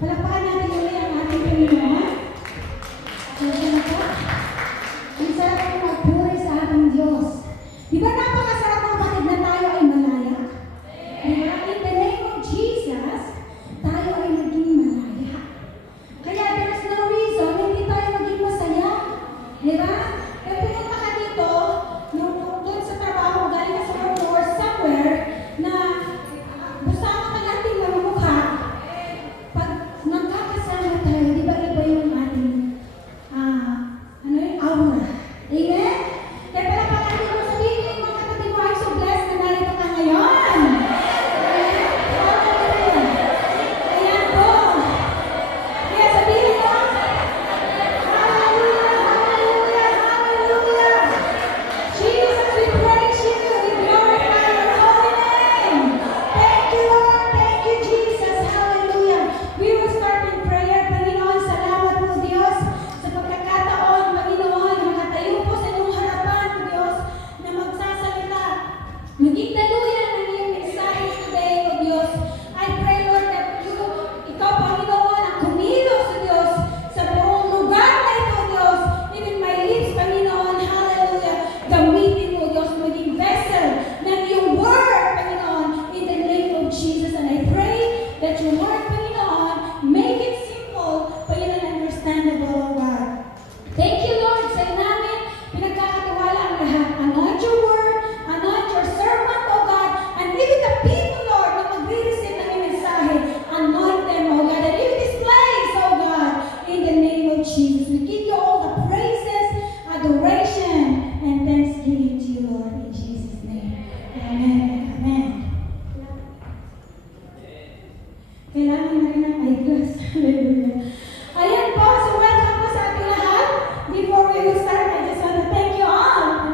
Palakpakan natin ulit ang ating Panginoon. Pasensya na po. Ang sarap po magpuri sa ating Diyos. Di ba napakasarap ang kapatid na tayo ay malaya? Diba? In the name of Jesus, tayo ay naging malaya. Kaya there's no reason hindi tayo maging masaya. Diba? Kaya pumunta ka dito, doon sa trabaho, galing ka sa work or somewhere, na busama ka natin mga mukha. Pag magkakasama tayo, di ba iba yung ating aura? Amen? Kaya pala natin mo sabihin yung mga kapatid mo, I'm so blessed na narito ka ngayon. Ayan po. Kaya sabihin mo, hallelujah, hallelujah, hallelujah. Jesus, we praise you, we glorify your holy name. Thank you, Lord. Thank you, Jesus. Hallelujah. We will start in prayer. Panginoon, salamat po, Diyos, sa pagkakataon, Panginoon, na makatayo po sa inyong harapan, Diyos, na magsasalita. Maging daluyan ng iyong mensahe today, O Diyos. I pray, Lord, that ikaw, Panginoon, ang kumilos, O Diyos, sa buong lugar na ito, O Diyos. Even my lips, Panginoon, hallelujah. Gamitin mo, Diyos, maging vessel ng iyong word, Panginoon, in the name of Jesus. And I pray that your word, Panginoon, make it simple, Panginoon, understandable, O God. Thank you, Lord, sa namin, pinagkakatiwala ang lahat. Anoint your word, anoint your servant, O God, and even the people, Lord, na magre-receive ng iyong mensahe, anoint them, O God, and even this place, O God, in the name of Jesus. We give you all the praises, adoration, and thanksgiving to you, Lord, in Jesus' name. Amen. Amen. Kailangan na rin ang eyeglass. Hallelujah. Ayan po, so welcome po sa ating lahat. Before we will start, I just want to thank you all,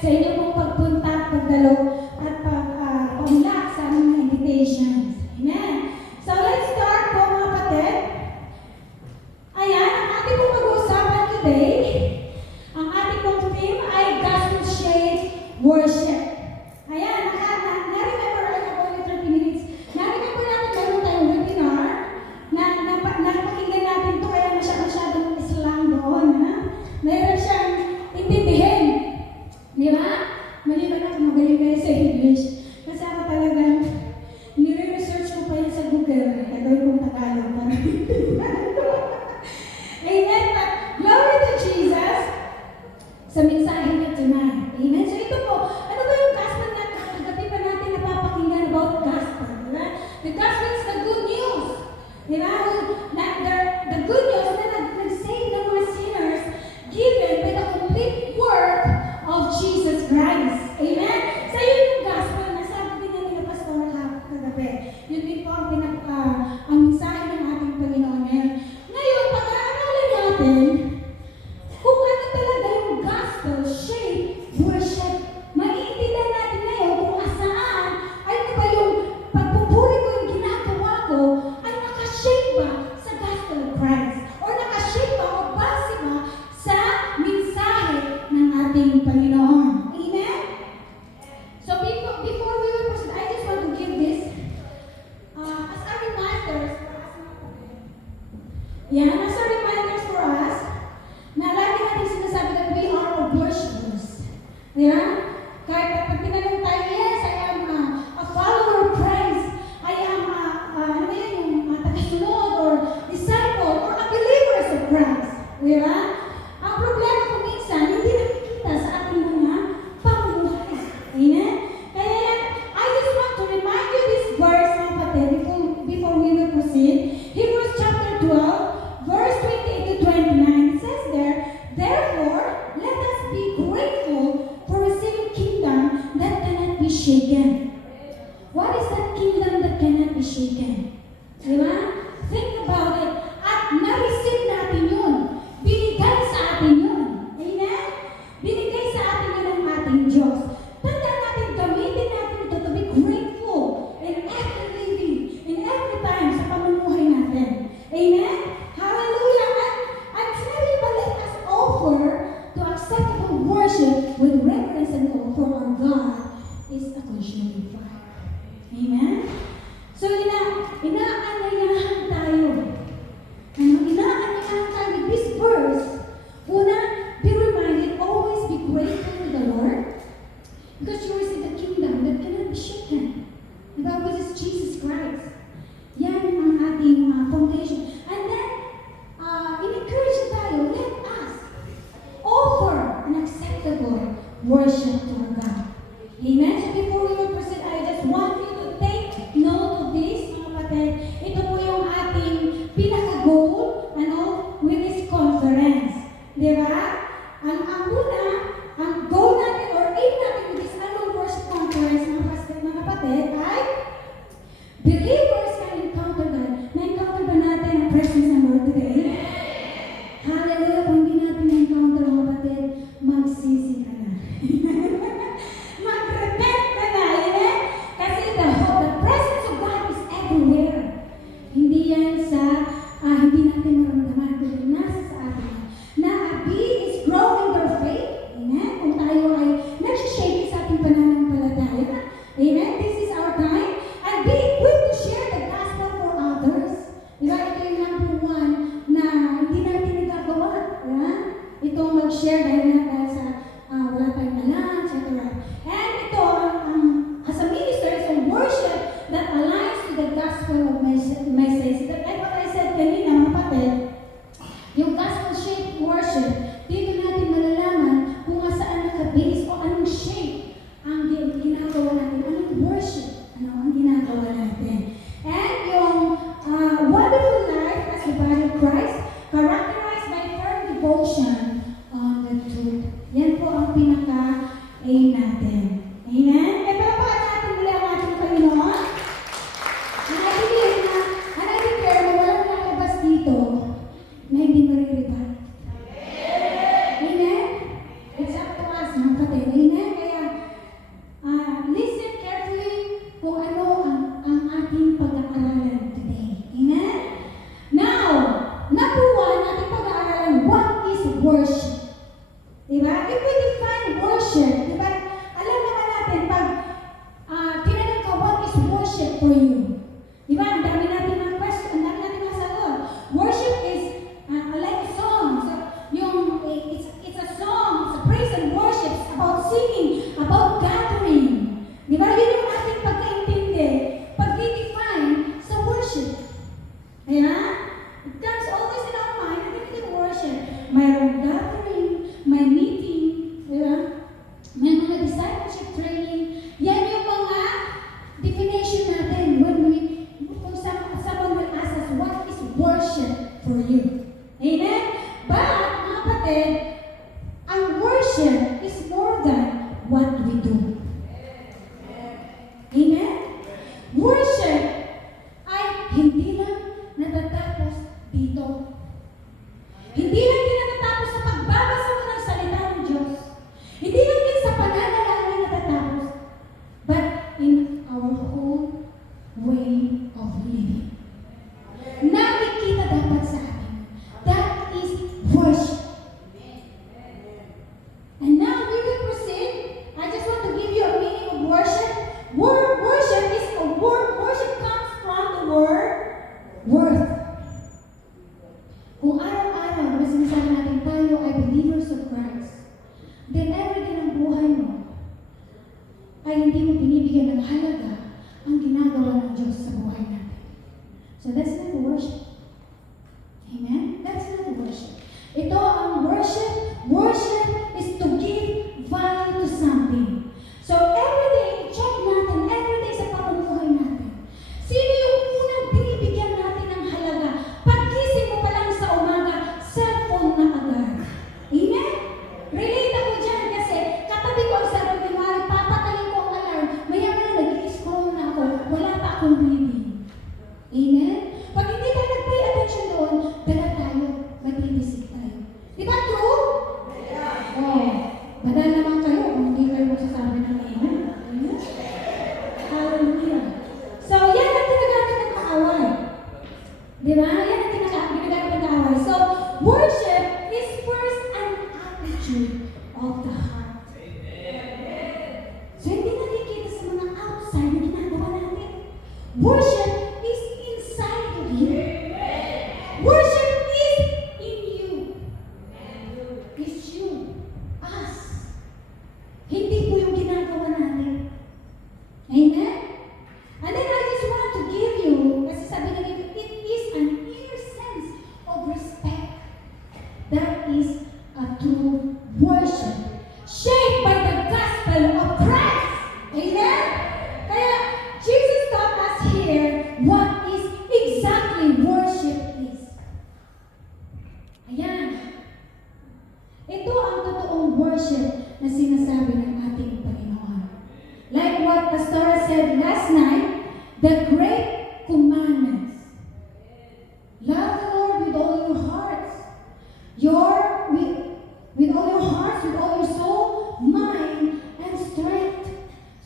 sa inyo pong pagpunta at pagdalo at pag-unlock sa aming mga invitations. Amen. So let's start po mga kapatid. Ayan, ang ating pong pag-uusapan today, ang ating pong theme ay Gospel Shade Worship. Ayan, na-remember like about 30 minutes. Na-remember natin meron tayong webinar na napakinggan natin ito kaya masyadong Islam doon. Ha? Mayroon siyang intindihin. Di ba? Maliban ako magaling kayo sa English. Kasi ako talagang nire-research ko pa yan sa Google. Gagawin kong Tagalog. Amen. But glory to Jesus sa mensahe niya tonight. Amen. So ito po, ano ba yung gospel na kagabi pa natin napapakinggan about gospel? Diba? The gospel is the good news. Diba? The good news na nag-save ng mga sinners given by the complete work of Jesus Christ. Amen? So yun yung gospel na sabi din natin na pastor kagabi. Yun din po ang mensahe ng ating Panginoon ngayon. Ngayon, pag-aaralin natin kung ano talaga yung gospel shape worship. Maiintindihan natin ngayon kung asaan ay ba yung pagpupuri ko yung ginagawa ko ay nakashape ba sa gospel of Christ? Or nakashape ba o base ba sa mensahe ng ating Panginoon? Amen? So before we will proceed, I just want to give this as a reminders for us. Yan, as a reminders for us na lagi natin sinasabi that we are worshipers. Yan? Kahit pag tinanong tayo, yes, I am a follower of Christ. I am ano ba yan, yung tagasunod or disciple or a believers of Christ. Diba? Ang problema kung minsan, hindi nakikita sa ating mga pamumuhay. Amen? Kaya yan, I just want to remind you this verse, mga kapatid, before we will proceed. Hebrews chapter 12, verse 28 to 29. It says there, therefore, let us be grateful for receiving kingdom that cannot be shaken. What is that kingdom that cannot be shaken? Diba? Think about it. At na-receive natin yun. Binigay sa atin yun. Amen? Binigay sa atin yun ng ating Diyos. Tanda natin, gamitin natin ito to be grateful in every living, in every time sa pamumuhay natin. Amen? Hallelujah! At sinabi ba, let us offer to acceptable worship with reverence and awe for our God is a consuming fire. Amen? So, inaano because yours is the kingdom that cannot be shaken. Diba? Which is Jesus Christ. Yan ang ating foundation. And then, in-encourage tayo, let us offer an acceptable worship to our God. Amen? So before we will proceed, I just want you to take note of this, mga kapatid. Ito po yung ating pinaka-goal, with this conference. Diba? Ang una, ang goal natin or aim natin with this annual worship conference, mga kapatid, ay believers can encounter God. Na-encounter ba natin ang presence ng Lord today? Hallelujah! Kung hindi natin na-encounter, mga kapatid, magsisi ka na. Mag-repent ka na, amen? Kasi the presence of God is everywhere. Hindi yan sa, hindi natin maramdaman, kundi nasa sa atin. Na a bee is growing their faith, amen? Kung tayo ay nagsishake sa ating pananampalataya, amen? This is our time. And be quick to share the gospel for others. Diba? Ito yung number one na hindi natin nagagawa. Diba? Ito mag-share dahil sa wala tayong alam, etc. And ito, as a minister, is a worship that aligns to the gospel of message. That, like what I said kanina, mga kapatid, yung gospel-shaped worship, dito natin malalaman kung saan naka-base o anong shape ang ginagawa natin, anong worship, ang ginagawa natin. And yung wonderful life as the body of Christ, characterized by firm devotion on the truth. Yan po ang pinaka-aim natin. Amen? E palapakan natin muli ang ating Panginoon. And I declare na walang lalabas dito na hindi mariribat. Amen? It's up to us, mga kapatid. Amen? Kaya, listen carefully kung ano ang ating pag-aaralan today. Amen? Now, number one, ating pag-aaralan, what is worship? Diba? If we define worship, diba? Alam naman natin, pag tinanong ka, what is worship for you? Diba? Ang dami natin ng question, ang dami natin ng sagot. Worship is like a song. So, it's a song, it's a praise and worship, it's about singing, about gathering. Diba? Yun yung ating pagkaintindi, pag-define sa worship. Diba? It comes always in our mind, and it's worship. Mayroong gathering, may meeting, diba? May mga discipleship training. Yan yung mga definition natin kung someone will ask us, what is worship for you? Amen? But, mga kapatid, ang worship is more than what we do. Amen? Worship ay hindi lang natatapos dito. Hindi lang din natatapos sa pagbabasa mo ng salita ng Diyos. Hindi lang din sa pananalangin natatapos. But in our whole way of living. Nakikita dapat sa atin. That is worship. And now we will proceed. I just want to give you a meaning of worship. Worship is a word. Worship comes from the word worth. Kung araw-araw na sinasabi natin tayo ay believers of Christ, then everyday ng buhay mo ay hindi mo binibigyan ng halaga ang ginagawa ng Diyos sa buhay natin. So that's not worship. Amen? That's not worship. Ito ang worship. Worship is to give value to something. So everyday, check natin, everyday sa pamumuhay natin. Sino yung unang binibigyan natin ng halaga? Paggising mo pa lang sa umaga, cellphone na agad. Amen? Relate ako dyan kasi katabi ko ang cellphone, kunwari, papatayin ko ang alarm, maya-maya nag-i-scroll na ako, wala pa akong breathing. Amen? Pag hindi tayo nag-pay attention doon, dala tayo, magtitisip tayo. Di ba true? Oh, badal naman kayo kung hindi kayo magsasabi ng amen. Amen? Hallelujah. So, yan ang ginagamit ng kaaway. Di ba? Yan ang ginagamit ng kaaway. So, worship is first an attitude of the heart. So, hindi nakikita sa mga outside na ginagawa natin. Worship is inside of you. Worship is in you. It's you. Us. Hindi po yung ginagawa natin. said last night, the great commandments. Love the Lord with all your hearts, with all your hearts, with all your soul, mind, and strength.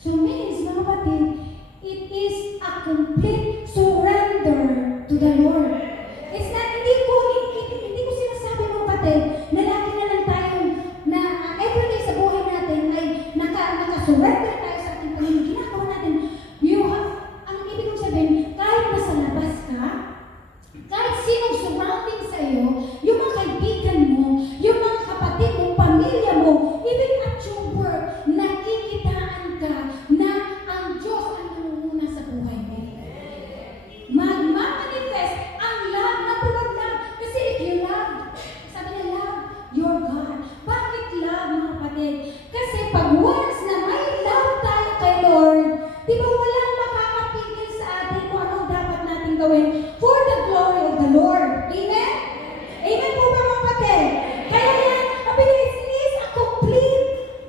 So means, mga kapatid, it is a complete surrender to the Lord. It's not, hindi ko sinasabi, mga kapatid, na lagi na lang tayo, na everyday sa buhay natin ay naka-surrender tayo sa ating Panginoon. Ginagawa natin, ang ibig kong sabihin, kahit nasa labas ka, kahit sinong surrounding sa iyo, yung mga kaibigan mo, yung mga kapatid mo, pamilya mo, even at your work, nakikitaan ka na ang Diyos ang nangunguna sa buhay mo. Magmamanifest ang love na tulad lang. Kasi if you love, sabi na love your God. Bakit love, mga kapatid? Kasi pag once na may love tayo kay Lord, di ba walang makakapigil sa atin kung anong dapat natin gawin for the glory of the Lord. Amen? Amen po ba, mga kapatid? Kaya yan, it is a complete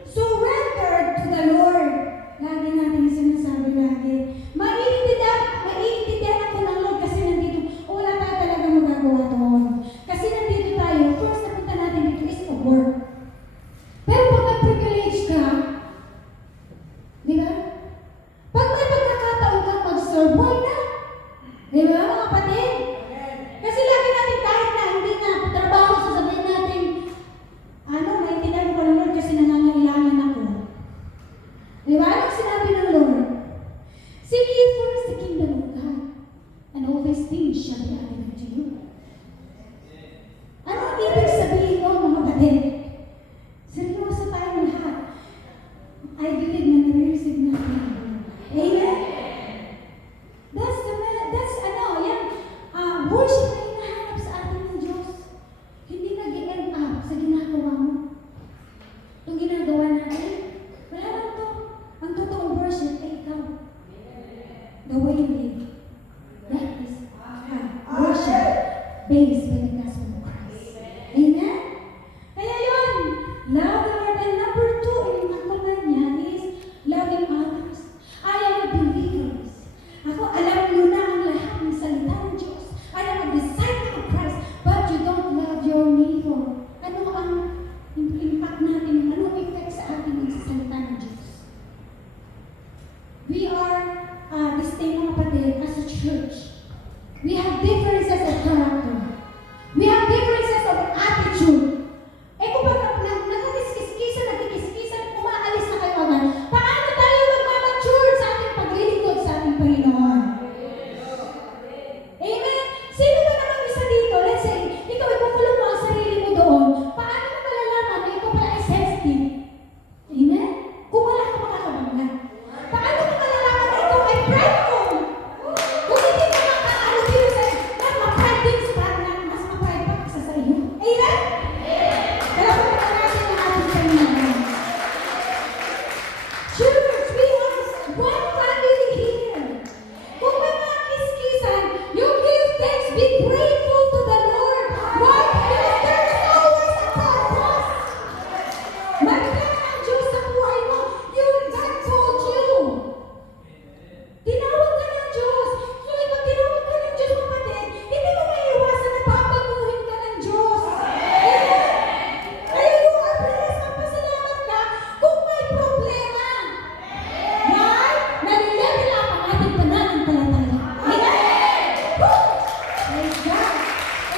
surrender to the Lord. Lagi natin sinasabi lagi. Maiintindihan ako ng Lord kasi nandito, wala tayo talaga magagawa doon. Kasi nandito tayo, first na punta natin dito is to work. Pero pag na-privilege ka, di ba? Pag may pagkakataon kang mag-serve, why not? Di ba, mga kapatid? Kasi lagi natin kahit na hindi na trabaho, sasabihin natin, maintindihan ko ng Lord kasi nangangailangan ako. Di ba? Anong sinabi ng Lord? Seek ye first the kingdom of God, and all these things shall be added unto you. Ano ang ibig sabihin mo, mga kapatid? Seryoso tayo lahat. I believe na nare-receive natin. Amen? Worship na hinahanap sa atin ng Diyos. Hindi nag-end up sa ginagawa mo. Itong ginagawa natin, wala lang to. Ang totoong worship ay ikaw. The way you live. That is worship based on the gospel of Christ. Amen? Kaya yun, love the Lord. And number 2, yung nakunan niya is loving others. I am a believer. Ako, alam nyo na ang lahat ng salita ng Diyos. I am a disciple of Christ, but you don't love your neighbor. Ano ang impact natin? Ano ang effect sa atin ng salita ng Diyos? We are this thing, mga kapatid, as a church. We have differences of character. We have differences of attitude. Kung nagkikiskisan, umaalis na kayo agad, paano tayo magmamature sa ating paglilingkod sa ating Panginoon? Amen? Sino ba naman isa dito? Let's say, ikaw ipukulong mo ang sarili mo doon. Paano mo malalaman na ikaw pala ay sensitive? Amen? Kung wala ka makakabangga. Paano mo malalaman na ikaw ay prideful? Kung hindi ka makaano dito sa ma-pride din sa parang mas ma-pride pa sa sarili. Amen? Kaya kung natin ang ating Panginoon. Church, we are one family here. Kung may mga kiskisan, you give thanks, be grateful to the Lord. Why? Because there is always a purpose. May plan ang Diyos sa buhay mo. God told you. Tinawag ka ng Diyos. So, ikaw tinawag ka ng Diyos, kapatid, hindi mo maiiwasan na papaguhin ka ng Diyos. Amen? Kaya you are blessed. Magpasalamat ka kung may problema. Why? Nalilevel up ang ating pananampalataya. Amen? Woo! Praise God.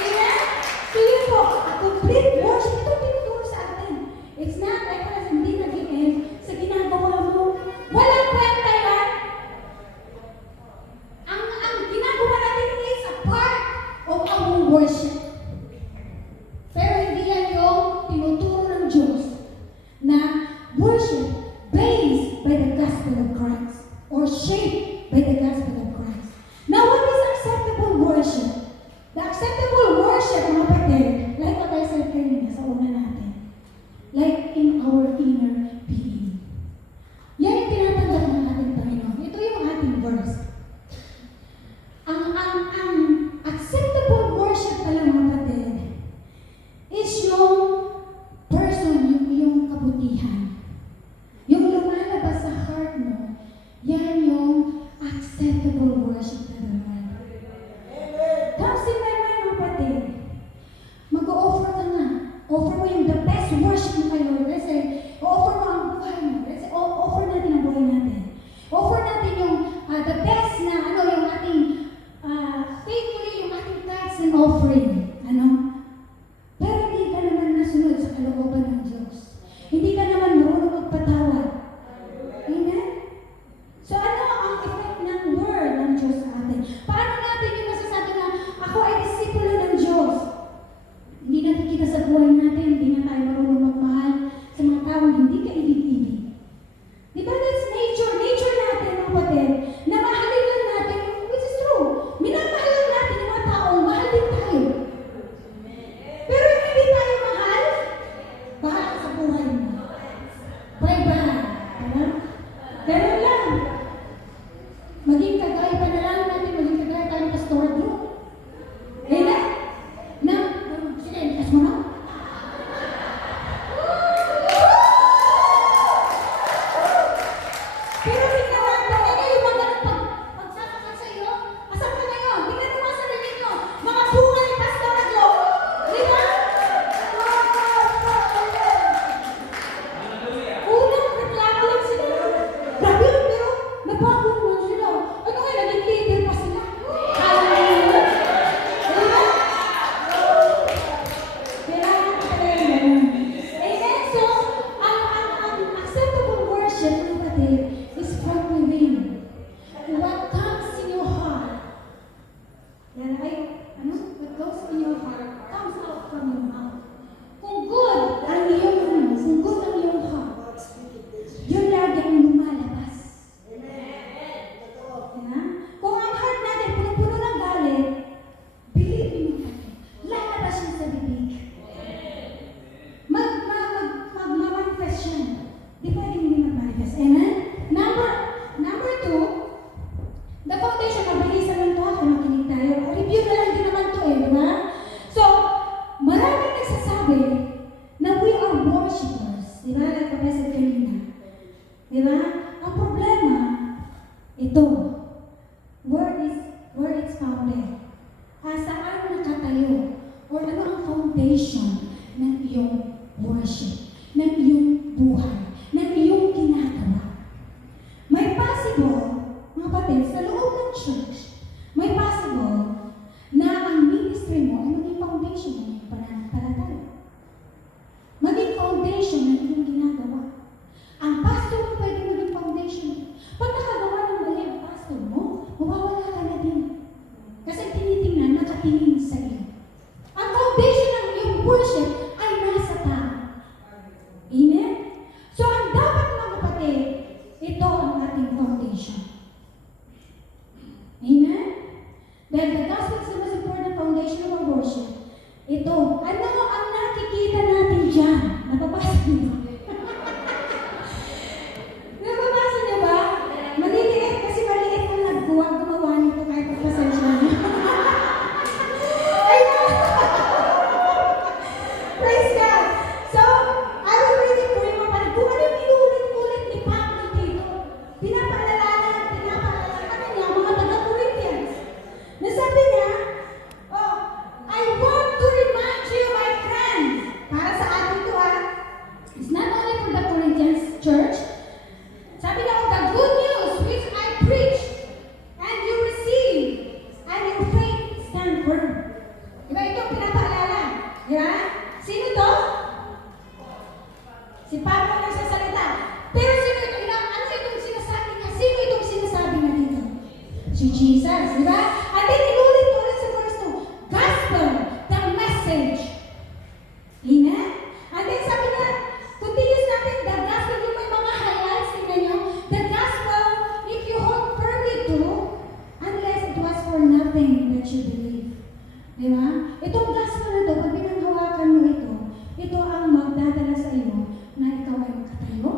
Amen? So yun po, a complete worship. Ito tinuturo sa atin. It's not like us, hindi nag-end sa ginagawa mo. Walang kwenta yan. Ang ginagawa natin is a part of our worship. Pero hindi yan yung tinuturo ng Diyos na worship based by the gospel of Christ or shaped by the gospel of Christ. Now, what is acceptable worship? The acceptable worship, mga kapatid, like what I said kanina sa una natin, like in our inner being. Yan yung tinatanggap ng ating Panginoon. Ito yung ating verse. Ang acceptable worship pala, mga kapatid, is yung person, yung kabutihan. Yung lumalabas sa heart mo, yan yung Ganun lang. Maging kagaya, panalangin natin, maging kagaya tayo ng pastoral group. Amen? Na, sige, likas mo na. Pero tingnan natin, ano yung mga pagsasakit sa iyo? Asan ka ngayon? Tingnan mo nga sa sarili nyo. Mga bunga ni pastoral group. Di ba? Unang reklamo lang sila. Grabe yun, pero nagbago naman sila. Ano nga, naging leader pa sila. Hallelujah. Diba? Kailangan ko talaga yun. Amen? So, ang acceptable worship, kapatid, is from within. What comes in your heart, yan ay, what goes in your heart, comes out from your mouth. Kung good ang iyong kung good ang iyong heart, yun lagi ang lumalabas. Diba? Kung ang heart natin puno-puno ng galit, believe me, lalabas yan sa bibig. Mag-manifest yan. Di pwedeng hindi mag-manifest. Amen? Number two, the foundation, mabilisan lang ito ako, makinig tayo. Review na lang din naman ito di ba? So, maraming nagsasabi na we are worshipers. Di ba? Like what I said kanina. Di ba? Ang problema, ito, where it's founded. Saan nakatayo? Or ano ang foundation ng iyong worship, ng iyong buhay, ng iyong ginagawa. May possible, mga kapatid, sa loob ng church, may possible na ang ministry mo ay maging foundation ng iyong pananampalataya. Maging foundation ng iyong ginagawa. Ang pastor mo pwede maging foundation. Pag nakagawa ng mali ang pastor mo, mawawala ka na din. Kasi tinitingnan, nakatingin sa iyo. Ang foundation ng iyong worship ay nasa tao. Amen? So, ang dapat mga kapatid, ito ang ating foundation. Amen? Dahil the gospel is the most important foundation of our worship. Ito, ano ang nakikita natin dyan? Napapasa niyo ba? Napapasa niyo ba? Maliliit kasi maliit ang gumawa nito kahit pasensya niyo. Praise God! So, I will read it for you mga kapatid. Kung ano yung inuulit-ulit ni Pablo dito, pinapaalala niya mga taga-Corinthians. Nasabi niya, I want to remind you, my friends, para sa atin ito it's not only for the Corinthians church. Sabi niya, the good news which I preach and you receive and your faith stand firm. Diba ito pinapaalala? Diba? Sino to? Si Pablo ang nagsasalita. Pero sino ito? Ano itong sinasabi niya? Sino itong sinasabi niya dito? Si Jesus. Diba? At then inulit-ulit sa verse 2. Gospel, the message. Amen? And then sabi niya, continuous natin, the gospel, yung may mga highlights, tingnan nyo, the gospel, if you hold firmly to, unless it was for nothing that you believe. Diba? Itong gospel na ito, pag pinanghawakan mo ito ang magdadala sa iyo na ikaw ay makatayo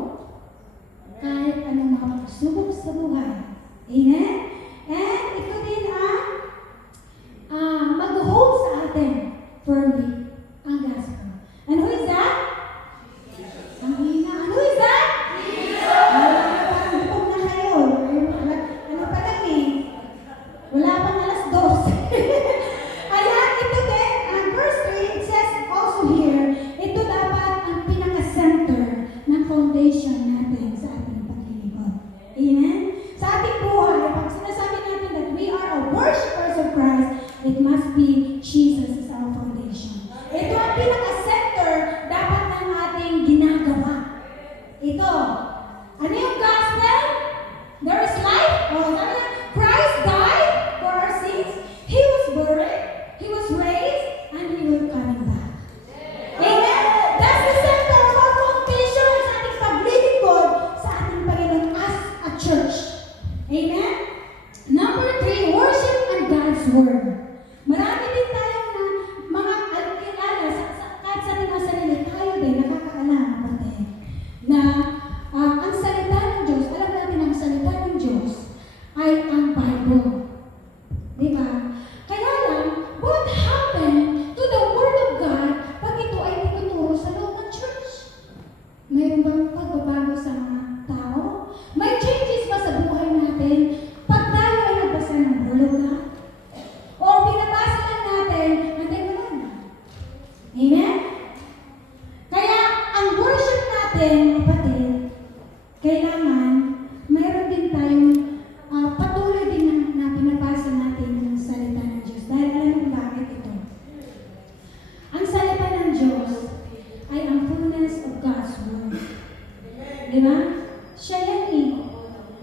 kahit anong mga pagsubok sa buhay. Amen? And ito din ang mag-hold sa atin firmly ang gospel. And who is that? Ang hina. And who is that? Parang bukog na kayo. Ano pa lang wala pang alas 12. Ayan, ito din, verse 3, it says also here, ito dapat ang pinaka-center ng foundation natin sa ating paglilingkod. Amen? Sa ating buhay, pag sa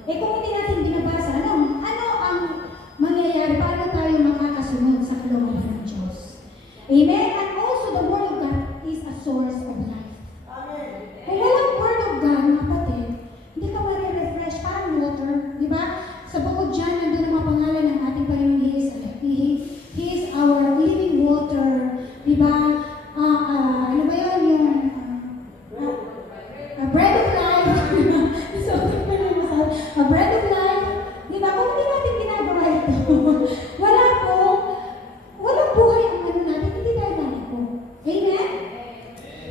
Eh kung hindi natin binabasa, ano ang mangyayari? Paano tayo makakasunod sa kalooban ng Diyos? Amen? And also, the Word of God is a source of life. Kung walang Word of God, mga kapatid, hindi ka ma-refresh, parang water, di ba? Sa bukod dyan, nandun ang mga pangalan ng ating Panginoon. He is our living water, di ba? Ano ba yun? Yung bread of life. So, a bread of life. Di ba? Kung hindi natin ginagawa ito, walang buhay ang ano natin, hindi tayo naliko. Amen?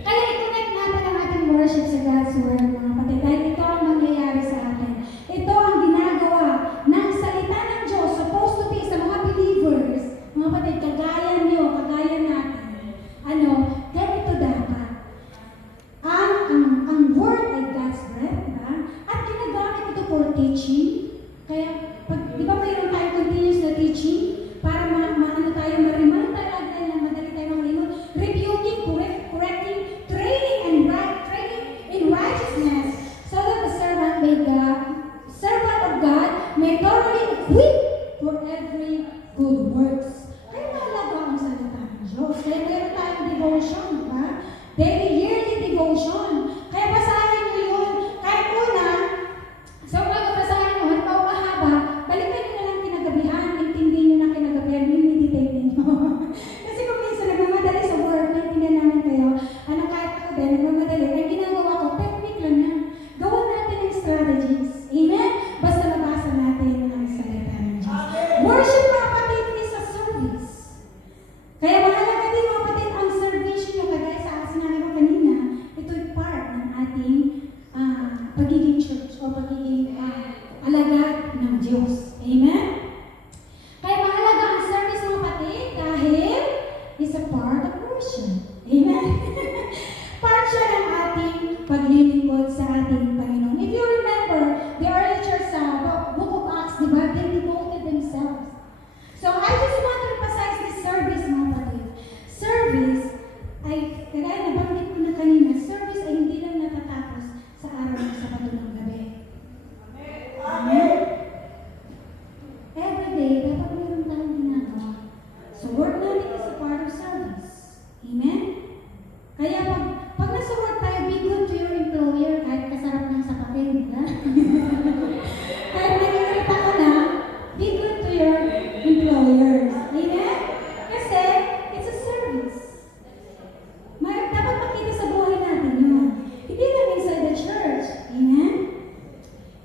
Kaya i-connect natin ang ating worship sa God's Word, mga kapatid. Dahil ito ang mangyayari sa atin. Ito ang ginagawa ng salita ng Diyos, supposed to be sa mga believers. Mga kapatid, kagaya niyo, kagaya natin. Ganito dapat. Ang Word ay God's breath, diba? At ginagamit ito for teaching. Kaya, di ba mayroon tayong continuous na teaching? Para maano tayo, ma-remind tayo agad na madali tayo manginod. Rebuking, correcting, training in righteousness, so that the servant of God may thoroughly equip for every good works. Kaya mahalaga ang salita ng Diyos. Kaya mayroon tayong devotion, diba? Daily, yearly devotion. Kaya basahin niyo yun. Kahit una, sa umaga basahin mo, halimbawa mahaba, balikan niyo na lang kinagabihan, intindihin niyo na kinagabihan, meditate ninyo. Kasi kung minsan nagmamadali sa work, naintindihan namin kayo, kahit ako din, nagmamadali, ang ginagawa ko, technique lang yan. Gawa natin ng strategies. Amen? Basta nabasa natin ang salita ng Diyos. Worship, mga kapatid, is a service. Kaya mahalaga din, mga kapatid, ang service nyo, kagaya sa sinabi ko kanina, ito'y part ng ating pagiging church o pagiging alagad ng Diyos. Amen? Kaya mahalaga ang service, mga kapatid, dahil is a part of worship. Amen? Part siya ng ating paglilingkod sa ating Panginoon. If you remember, the early church sa Book of Acts, diba, they devoted themselves. So I just want to emphasize this service, mga kapatid. Service ay, kagaya nabanggit ko na kanina, service ay hindi lang natatapos sa araw ng Sabado ng gabi. Amen? Every day, dapat meron tayong ginagawa. So work natin is a part of service. Amen? Kaya pag nasa work tayo, be good to your employer kahit kasarap ng sapatin, diba? Kahit nangyarita ka na, be good to your employers. Amen? Kasi, it's a service. Dapat makita sa buhay natin yun. Hindi lang inside the church. Amen?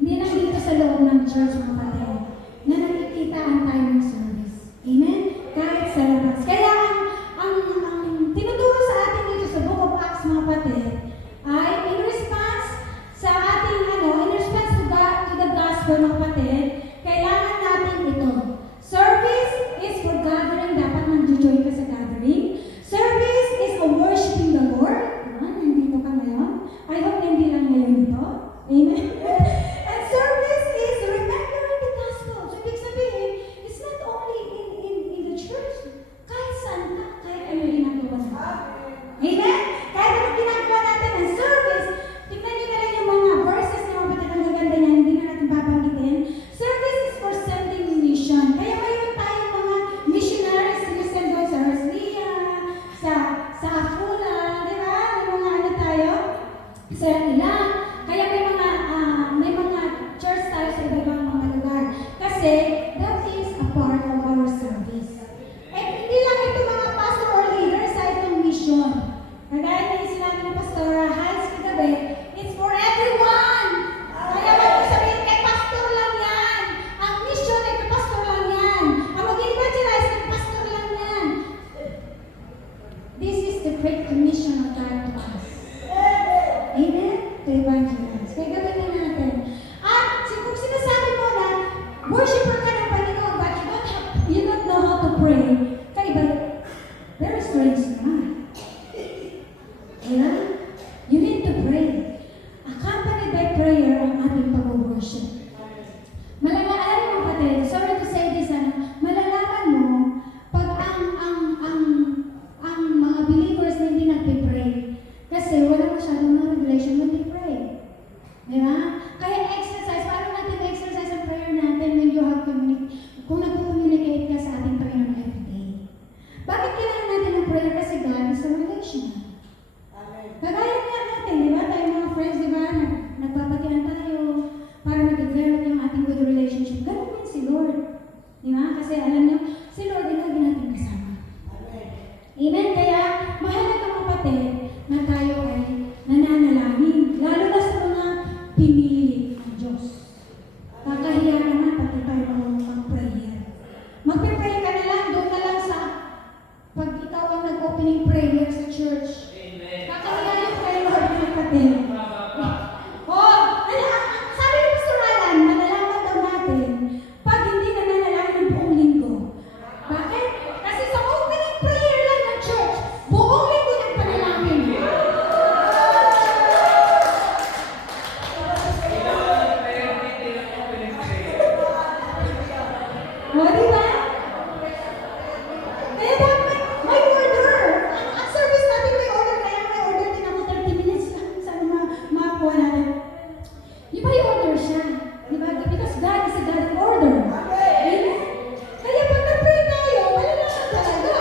Hindi lang dito sa loob ng church, mga kapatid, na nakikitaan tayo ng service. Amen? Kahit sa labas. Kaya ang tinuturo sa atin dito sa Book of Acts, mga kapatid, ay in response sa ating in response to the gospel, mga kapatid, kailangan natin ito. Service is for gathering. Dapat nag-join ka sa gathering. Service is for worshiping the Lord. Nandito ka ngayon. I hope hindi lang ngayon ito. Amen? And service is remembering the gospel. So, ibig sabihin, it's not only in the church. Kahit saan ka, kahit ano ginagawa natin. Amen? Kahit ano ginagawa natin ng service, tingnan nyo na lang yung mga verses na mga ang gaganda niyan, hindi na natin babanggitin. Service is for sending mission. Kaya mayroon tayong mga missionaries sinisend doon sa Herslia, sa Afula, di ba? May mga tayo sa ilan. Kaya may mga church tayo sa ibang mga lugar. Kasi that is a part of our service. Eh, hindi lang ito mga pastor or leader sa itong mission. Kagaya na yung sinabi ng Pastor Hans kagabi, it's for everyone. Kaya wag mo sabihin, kay pastor lang yan. Ang mission ay kay pastor lang yan. Ang mag-evangelize, kay pastor lang yan. This is the great commission of God to us. Amen? To evangelize. Kaya gawin natin. At kung sinasabi mo na, worshiper ka ng Panginoon, but you don't know how to pray, kaiba, very strange naman. Kaya, you need to pray. Accompanied by prayer ang ating pag-worship. Malalaman mo, kapatid, sorry to say this, malalaman mo, pag ang mga believers na hindi nagpipray, kasi wala masyadong na revelation when they pray. Di ba? Kaya exercise, paano natin exercise? kung nag-communicate ka sa ating Panginoon everyday. Bakit kailangan natin ng prayer? Kasi God is a relational. Kagaya nga natin, di ba? Tayo mga friends, di ba? Nagpapatian tayo para mag-develop yung ating good relationship. Ganun din si Lord. Di ba? Kasi alam niyo, si Lord din lagi natin kasama. Amen? Kaya, mahalaga kapatid na tayo ay nananalangin. Lalo na sa mga pinili ng Diyos. Kakahiya naman pati tayo mag-prayer. Mag-pray ka na lang, doon na lang sa pag ikaw ang nag-opening prayer sa church. Kakahiya yung kay Lord kapatid. Sabi ni Pastor Alan, malalaman daw natin pag hindi nananalangin ng buong linggo. Bakit? Kasi sa opening prayer lang ng church, buong linggo ng panalangin. O, di ba? Kaya dapat may order. Ang service natin may order, kaya may order din ako 30 minutes lang. Sana makakuha natin. Di ba yung order siya? Di ba? Because God is a God of order. Amen? Kaya pag na-pray tayo, malalaman talaga.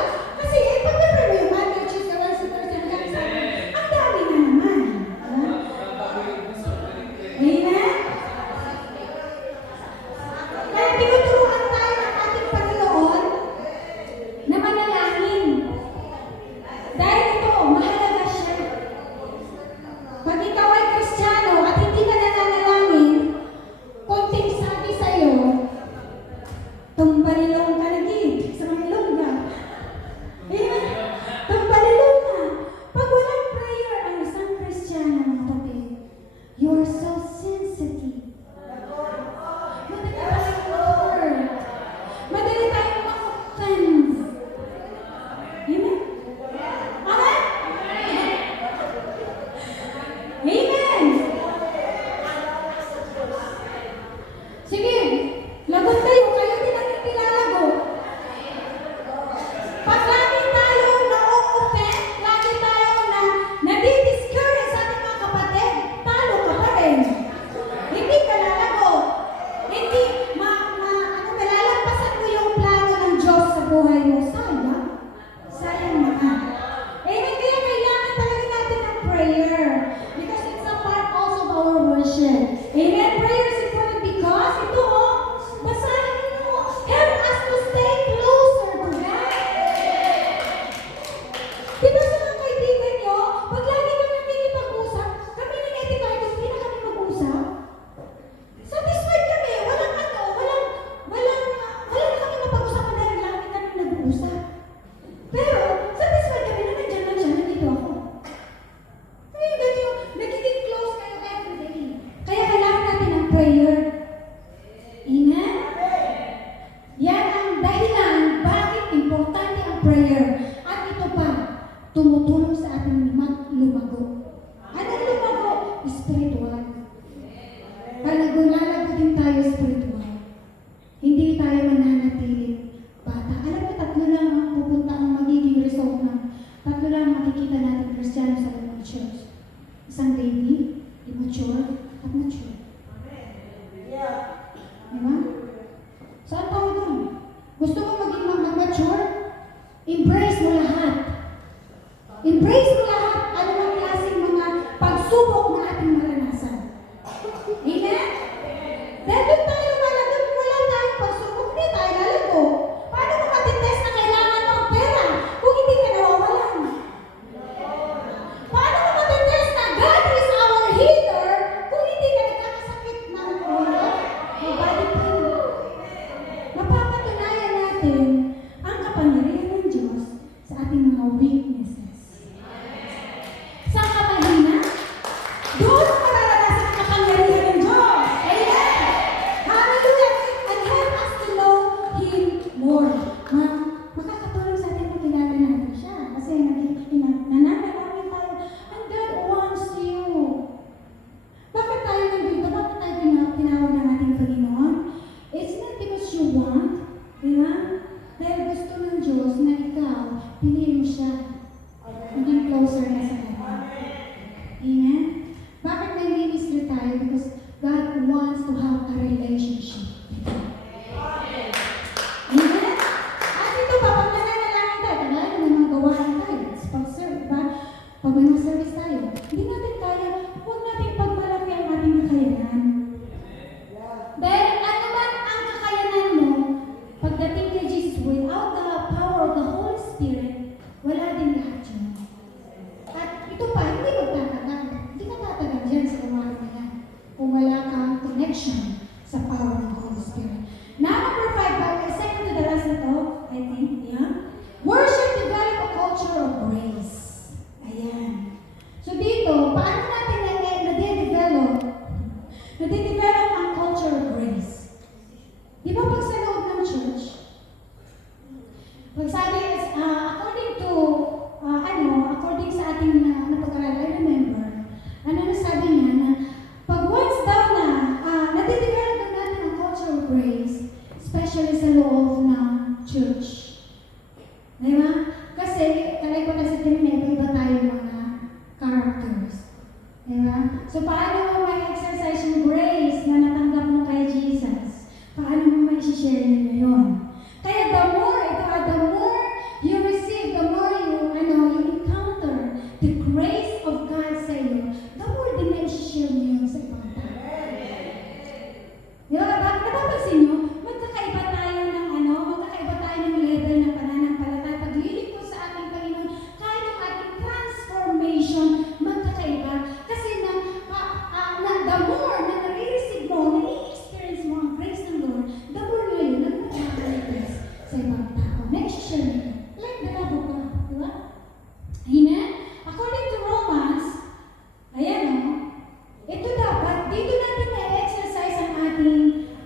Kasi pag na-pray mo yung Monday, Tuesday, Wednesday, Thursday, hanggang Sunday, ang dami na naman. Amen? Kaya tinuturuan tayo ng ating Panginoon na manalangin. Dahil ito, mahalaga siya. Pag ikaw ay Kristiyano at hindi ka nananalangin, konting sabi sa'yo, tumbalilong ka na gid, sa mga ilong ka. Amen? Tumbalilong ka. Pag walang prayer ang isang Kristiyano, mga kapatid, you are so sensitive. Madali tayong ma-hurt. Madali tayong ma-offense. Amen? Amen? Amen! Sige, lagot kayo. Kayo din ang itilalago. Pag lagi tayong na-offend, lagi tayong nadi-discourage sa ating mga kapatid, talo ka pa rin. Hindi ka lalago. Hindi, malalampasan mo yung plano ng Diyos sa buhay mo. Sayang. Sayang naman. Amen. Kaya kailangan talaga natin ng prayer. Because it's a part also of our worship. Amen. Prayer is important because ito, basahin mo, help us to stay closer to God. Diba sa mga kaibigan nyo, pag lagi kami nakikipag-usap, kami ni Neti kahit hindi na kami mag-usap, satisfied kami. Walang na kami mapag-usapan dahil lagi kami nag-uusap. Pero, satisfied kami na nandiyan lang siya, nandito ako. Kaya ganyo, nagiging close kayo everyday. Kaya kailangan natin ng prayer. Amen? Yan ang dahilan bakit importante ang prayer. At ito pa, tumutulong sa ating lumago. Anong lumago? Spiritual. Lalago din tayo spiritual. Hindi tayo mananatiling bata. Alam mo, tatlo lang ang pupunta ang magiging result ng tatlo lang ang makikita natin Kristiyano sa mga church. Isang baby, immature, at mature. Diba? Saan tayo doon? Gusto mo maging mature? Embrace mo lahat. Embrace mo lahat. Ano ang klaseng mga pagsubok na ating maranasan. Amen? Dahil doon tayo lumalago, wala tayong pagsubok, hindi tayo lalago. Paano mo matitest na kailangan mo ang pera kung hindi ka nawawalan? Paano mo matitest na God is our healer kung hindi ka nagkakasakit ng ulo o body pain? Mapapatunayan natin ang kapangyarihan ng Diyos sa ating mga weaknesses. Sa kapahina, doon mo mararanasan ang kapangyarihan ng Diyos. Amen?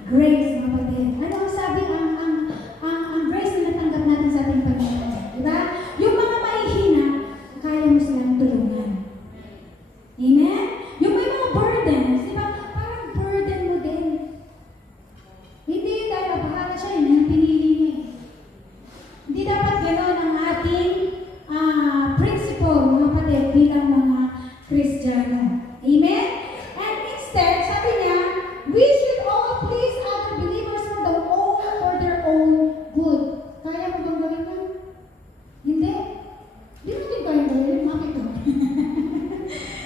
Grace, mga kapatid. Ano ang sabi ang grace na natanggap natin sa ating Panginoon? Diba? Yung mga mahihina, kaya mo silang tulungan. Amen? Yung may mga burdens, diba? Parang burden mo din. Hindi dahil bahala siya, yun ang pinili niya. Hindi dapat gano'n ang ating principle, mga kapatid, bilang mga Kristiyano. Amen? And instead, sabi niya, we should all please other believers for their own good. Kaya mo bang gawin yun? Hindi. Hindi natin kaya gawin. Bakit ito?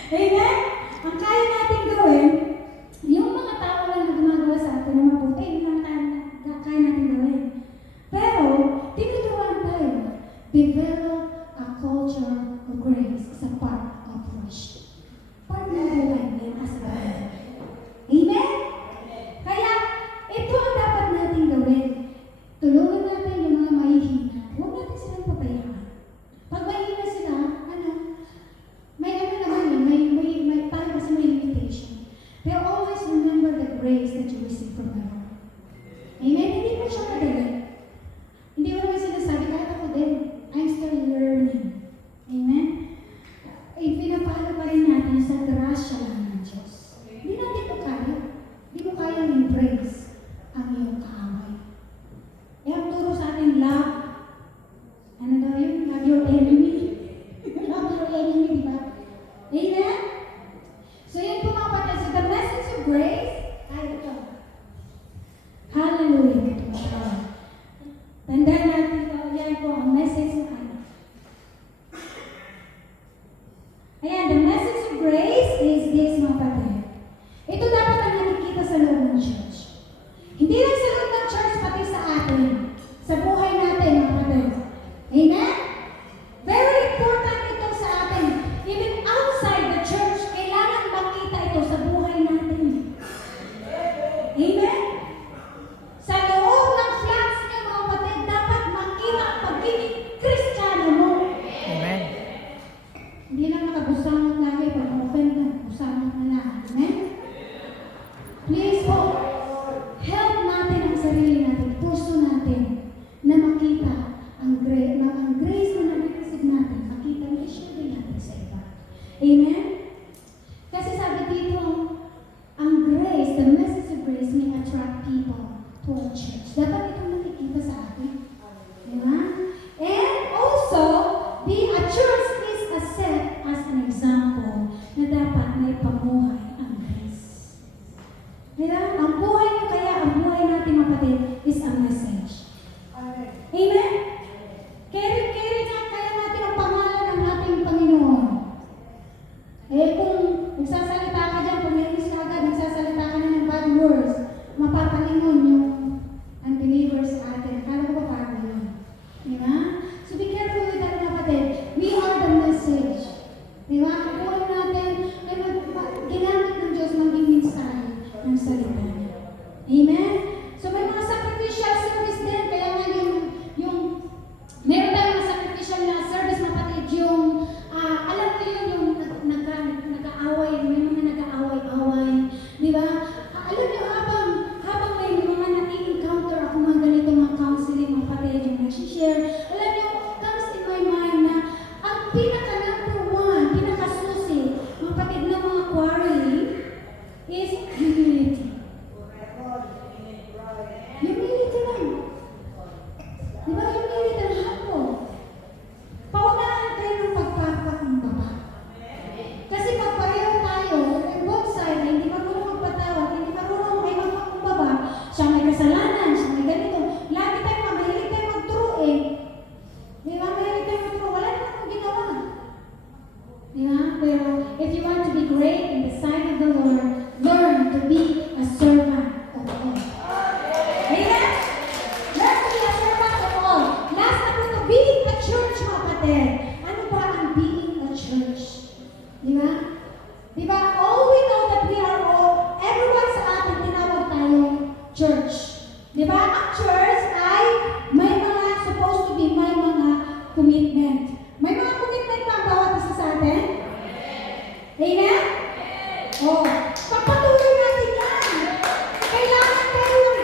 Amen? Ang kaya natin gawin, yung mga tao lang na gumagawa sa atin na mabuti, yun ang kaya natin gawin. Pero, tinuturuan tayo, develop a culture of grace as a part of worship. Part ng buhay din as a body. Amen? Kaya, ito ang dapat natin gawin. Tulungan natin yung mga mahihina. Huwag natin silang pabayaan. Pag mahihina sila, may naman yun, may tayo kasi may limitation. Pero always remember the grace that you receive from the Lord. Amen? Hindi mo siya madali. Hindi mo naman sinasabi, kahit ako din, I'm still learning. Amen? Pinapalo pa rin natin sa grasya lang ng Diyos. Hindi natin ito kaya. Hindi mo kaya embrace ang iyong kaaway. Ang turo sa atin, love. Ano daw yun? Love your enemy. Love your enemy, di ba? Amen? So yun po mga kapatid. So the message of grace, ay ito. Hallelujah. Tandaan natin ito. Yan po ang message ng ano. Ayan, the message of grace is this, mga kapatid. Ito dapat ang nakikita sa loob ng church. Hindi lang sa loob ng church, pati sa atin. Sa buhay natin, mga kapatid. Amen? Very important ito sa atin. Even outside the church, kailangan makita ito sa buhay natin. Amen? Sa loob ng flats niya, mga kapatid, dapat makita ang pagiging Kristiyano mo. Amen. Hindi lang nakabusangan lagi pag open na, busangan na lang. Amen? Please po, help natin ang sarili natin, puso natin, na makita ang grace na nag-receive natin, makita na i-share din natin sa iba. Amen? Kasi sabi dito, ang grace, the message of grace may attract people to our church. Dapat itong nakikita sa atin. Diba? And also, a church is a set as an example na dapat may pamuhay ang grace. Diba? Ang buhay niyo kaya, ang buhay natin mga kapatid, is a message. Amen? Carry nga kaya natin ang pangalan ng ating Panginoon. Kung nagsasalita ka dyan, kung nainis ka agad, nagsasalita ka na ng bad words, mapapalingon yung unbelievers sa atin. Akala ko ba paano yun? Diba? So be careful with that, mga kapatid. We are the message. Diba? Ang buhay natin ay ginamit ng Diyos maging mensahe ng salita niya. Amen? So may mga sacrificial service din. Kaya nga meron tayong mga sacrificial na service, mga kapatid, yung alam ko yun, yung nag-aaway, may mga nag-aaway-away. Diba? Alam niyo, habang may mga nati-encounter ako mga ganito, mga counseling, mga kapatid, yung nag-share, alam niyo, comes in my mind na ang pinaka-number one, pinaka-susi, mga kapatid na mga quarreling, is humility. Humility lang. Diba, humility ang hapon. Paunahan kayo ng pagpapakumbaba. Kasi pag pareho tayo, on both sides, hindi marunong magpatawad, hindi marunong ay magpakumbaba, siya may kasalanan, siya may ganito. Lagi tayo mahilig tayo magturo eh. Diba, mahilig tayo magturo, wala naman akong ginawa. Diba? Pero if you want to be great in the sight of the Lord, learn to be a servant of all. Amen? Learn to be a servant of all. Last na po ito, being a church, mga kapatid. Ano ba ang being a church? Diba? Diba? All we know that we are all, everyone sa atin, tinawag tayong church. Diba? Ang church ay may mga, supposed to be, may mga commitment. May mga commitment pa ang bawat isa sa atin? Amen? Oh, papatuloy natin yan. Kailangan kayo yung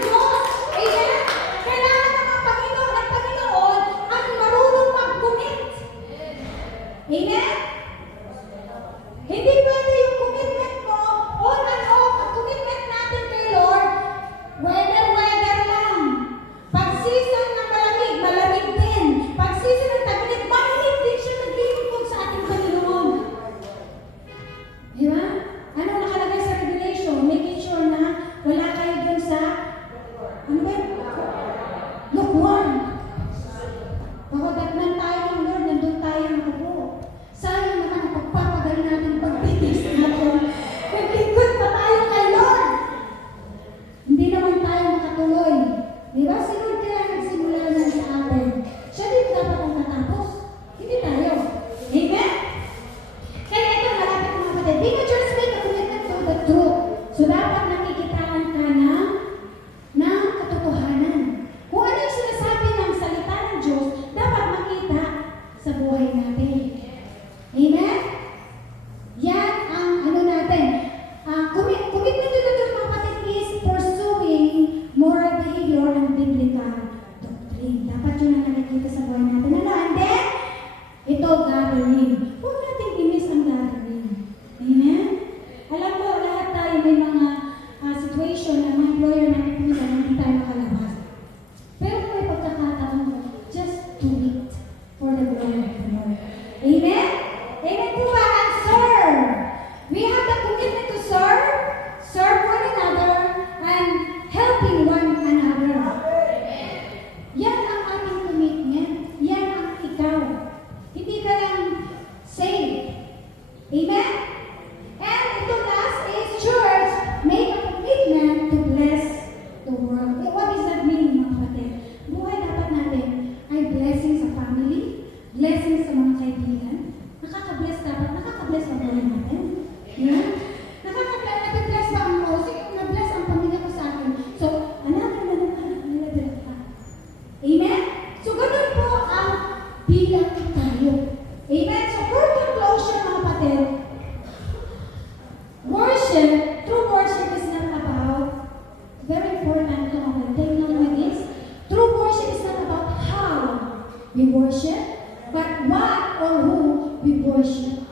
we worship, but what or who we worship.